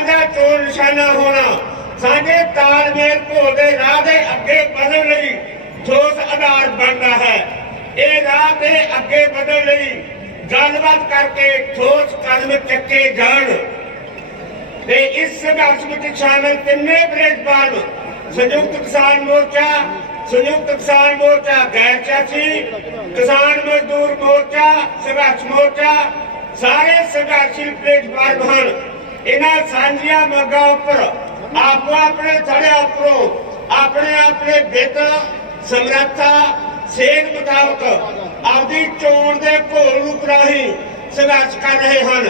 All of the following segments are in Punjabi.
ਸਾਡਾ ਚੋਣ ਨਿਸ਼ਾਨਾ ਹੋਣਾ, ਸਾਡੇ ਤਾਲਮੇਲ ਭੋਲ ਦੇ ਰਾਹ ਦੇ ਅੱਗੇ ਵਧਣ ਲਈ ਠੋਸ ਆਧਾਰ ਬਣਦਾ ਹੈ। ਇਹ ਰਾਹ ਤੇ ਅੱਗੇ ਵਧਣ ਲਈ ਗੱਲਬਾਤ ਕਰਕੇ ਠੋਸ ਕਦਮ ਚੱਕੇ ਜਾਣ। ਤੇ ਇਸ ਸੰਘਰਸ਼ ਵਿੱਚ ਸ਼ਾਮਲ ਤਿੰਨੇ ਪਲੇਟਫਾਰਮ ਸੰਯੁਕਤ ਕਿਸਾਨ ਮੋਰਚਾ, ਸੰਯੁਕਤ ਕਿਸਾਨ ਮੋਰਚਾ ਗੈਰ ਚਾਚੀ ਕਿਸਾਨ ਮਜ਼ਦੂਰ ਮੋਰਚਾ, ਸੰਘਰਸ਼ ਮੋਰਚਾ, ਸਾਰੇ ਸੰਘਰਸ਼ੀ ਪਲੇਟਫਾਰਮ ਹਨ। ਇਹਨਾਂ ਸਾਂਝੀਆਂ ਮੰਗਾਂ ਉੱਪਰ ਆਪੋ ਆਪਣੇ ਥੜਿਆਂ ਉੱਪਰੋਂ ਆਪਣੇ ਆਪਣੇ ਬਿੱਤ ਸਮਰੱਥਾ, ਸੇਧ ਮੁਤਾਬਕ ਆਪਦੀ ਚੋਣ ਦੇ ਘੋਲ ਰੂਪ ਰਾਹੀਂ ਸੰਘਰਸ਼ ਕਰ ਰਹੇ ਹਨ।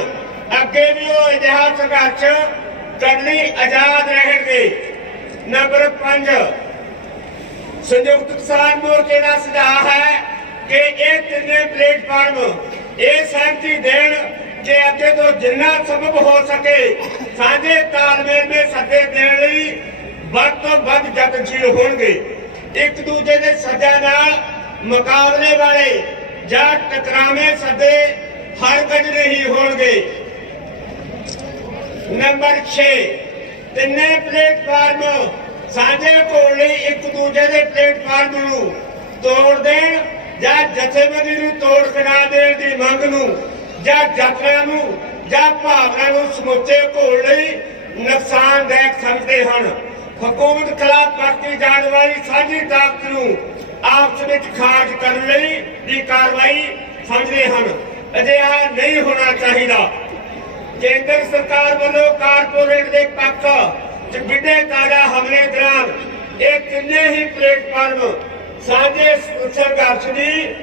ਅੱਗੇ ਵੀ ਉਹ ਅਜਿਹਾ ਸੰਘਰਸ਼ ਕਰਨੀ ਆਜ਼ਾਦ ਰਹਿਣਗੇ। ਨੰਬਰ 5 ਸੰਯੁਕਤ ਕਿਸਾਨ ਮੋਰਚੇ ਦਾ ਸੁਝਾਅ ਹੈ ਕਿ ਇਹ ਤਿੰਨੇ ਪਲੇਟਫਾਰਮ ਇਹ ਸਹਿਮਤੀ ਦੇਣ ਕਿ ਅੱਗੇ ਤੋਂ ਜਿੰਨਾ ਸੰਭਵ ਹੋ ਸਕੇ ਸਾਂਝੇ ਤਾਲਮੇਲ ਵਿੱਚ ਸੱਦੇ ਦੇਣ ਲਈ ਵੱਧ ਤੋਂ ਵੱਧ ਯਤਨਸ਼ੀਲ ਹੋਣਗੇ। ਇੱਕ ਦੂਜੇ ਦੇ ਸੱਦਿਆਂ ਨਾਲ ਮੁਕਾਬਲੇ ਵਾਲੇ ਜਾਂ ਟਕਰਾਵੇਂ ਸੱਦੇ ਹਰ ਨਹੀਂ ਹੋਣਗੇ। ਨੰਬਰ 6 ਤਿੰਨੇ ਪਲੇਟਫਾਰਮ ਸਾਂਝੇ ਕੋਲ ਲਈ ਇੱਕ ਦੂਜੇ ਦੇ ਪਲੇਟਫਾਰਮ ਨੂੰ ਤੋੜ ਦੇਣ ਜਾਂ ਜਥੇਬੰਦੀ ਨੂੰ ਤੋੜ ਕਰਾ ਦੇਣ ਦੀ ਮੰਗ ਨੂੰ ਜਾਂ ਯਾਤਰਾ ਨੂੰ ਜਾਂ ਭਾਵਨਾ ਨੂੰ ਸਮੁੱਚੇ ਘੋਲ ਲਈ ਨੁਕਸਾਨਦਾਇਕ ਸਮਝਦੇ ਹਨ। ਹਕੂਮਤ ਖਿਲਾਫ ਵਰਤੀ ਜਾਣ ਵਾਲੀ ਸਾਂਝੀ ਤਾਕਤ ਨੂੰ ਆਪਸ ਵਿੱਚ ਖਾਰਜ ਕਰਨ ਲਈ ਦੀ ਕਾਰਵਾਈ ਸਮਝਦੇ ਹਨ। ਅਜਿਹਾ ਨਹੀਂ ਹੋਣਾ ਚਾਹੀਦਾ। ਕੇਂਦਰ ਸਰਕਾਰ ਵੱਲੋਂ ਕਾਰਪੋਰੇਟ ਦੇ ਪੱਖ ਚ ਵਿੱਢੇ ਤਾਜ਼ਾ ਹਮਲੇ ਦੌਰਾਨ ਇਹ ਤਿੰਨੇ ਹੀ ਪਲੇਟਫਾਰਮ ਸਾਂਝੇ ਸੰਘਰਸ਼ ਦੀ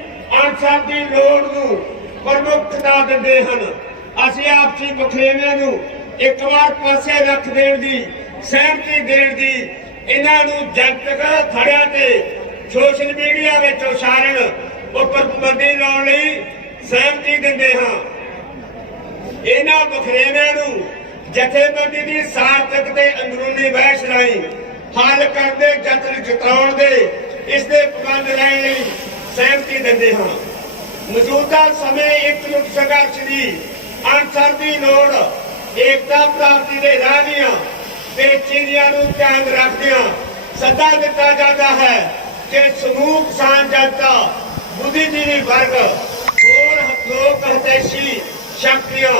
ਅਣਸਰ ਦੀ ਲੋੜ ਨੂੰ ਪ੍ਰਮੁੱਖਤਾ ਦਿੰਦੇ ਹਨ। ਅਸੀਂ ਆਪਸੀ ਵਖਰੇਵਿਆਂ ਨੂੰ ਇੱਕ ਵਾਰ ਪਾਸੇ ਰੱਖ ਦੇਣ ਦੀ, ਸਹਿਮਤੀ ਦੇਣ ਦੀ, ਇਹਨਾਂ ਨੂੰ ਜਨਤਕ ਖੜਿਆਂ ਤੇ ਸੋਸ਼ਲ ਮੀਡੀਆ ਵਿੱਚ ਉਸਾਰਨ ਉੱਪਰ ਪਾਬੰਦੀ ਲਾਉਣ ਲਈ ਸਹਿਮਤੀ ਦਿੰਦੇ ਹਾਂ। ਇਹਨਾਂ ਵਖਰੇਵਿਆਂ ਨੂੰ ਜਥੇਬੰਦੀ ਦੀ ਸਾਰਥਕ ਤੇ ਅੰਦਰੂਨੀ ਬਹਿਸ ਰਾਹੀਂ ਹੱਲ ਕਰਨ ਦੇ ਯਤਨ ਜਤਾਉਣ ਦੇ, ਇਸ ਦੇ ਪਾਬੰਦ ਰਹਿਣ ਲਈ ਸਹਿਮਤੀ ਦਿੰਦੇ ਹਾਂ। ਮੌਜੂਦਾ ਸਮੇਂ ਇੱਕ ਸੰਘਰਸ਼ ਦੀ ਅਨਸਰ ਦੀ ਲੋੜ, ਏਕਤਾ ਪ੍ਰਾਪਤੀ ਦੇ ਰਾਹ ਤੇ ਚੀਜ਼ਾਂ ਨੂੰ ਧਿਆਨ ਰੱਖਦਿਆਂ ਸੱਦਾ ਦਿੱਤਾ ਜਾਂਦਾ ਹੈ ਕਿ ਸਮੂਹ ਕਿਸਾਨ ਜਨਤਾ ਬੁੱਧੀਜੀਵੀ ਵਰਗ, ਹੋਰ ਲੋਕ ਹਤੇਸ਼ੀ ਸ਼ਕਤੀਆਂ,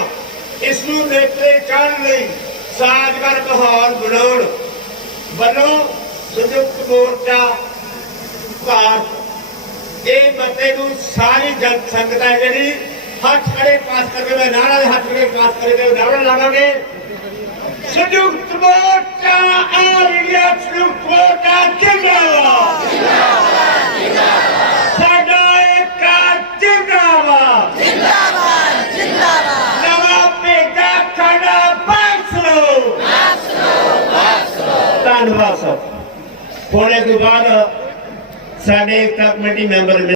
ਇਸ ਨੂੰ ਨੇਪਰੇ ਚਾੜਨ ਲਈ ਸਾਜ਼ਗਰ ਮਾਹੌਲ ਬਣਾਉਣ ਵੱਲੋਂ ਸੰਯੁਕਤ ਮੋਰਚਾ ਭਾਰਤ ਇਹ ਮਤੇ ਨੂੰ ਸਾਰੀ ਜਨ ਸੰਗਤ ਹੈ ਜਿਹੜੀ ਹੱਥ ਖੜੇ ਪਾਸ ਕਰਕੇ ਮੈਂ ਨਾਰਾ ਦੇ ਹੱਥ ਖੜੇ ਪਾਸ ਕਰਕੇ ਨਾਰਾ ਲਾਵਾਂਗੇ। ਸੰਯੁਕਤ ਮੋਰਚਾ ਆਲ ਇੰਡੀਆ ਸੰਯੁਕਤ ਮੋਰਚਾ ਜਿੰਦਾਬਾਦ। ਸਾਡਾ ਜਿੰਦਾਬਾਦ। ਜਿੰਦਾਬਾਦ ਜਿੰਦਾਬਾਦ। ਨਵਾਂ ਭੇਜਾ ਖੜਾ ਬਾਕਸਲੋ ਧੰਨਵਾਦ ਸਰ। ਥੋੜੇ ਤੋਂ ਬਾਅਦ ਸਾਡੇ ਇੱਕ ਕਮੇਟੀ ਮੈਂਬਰ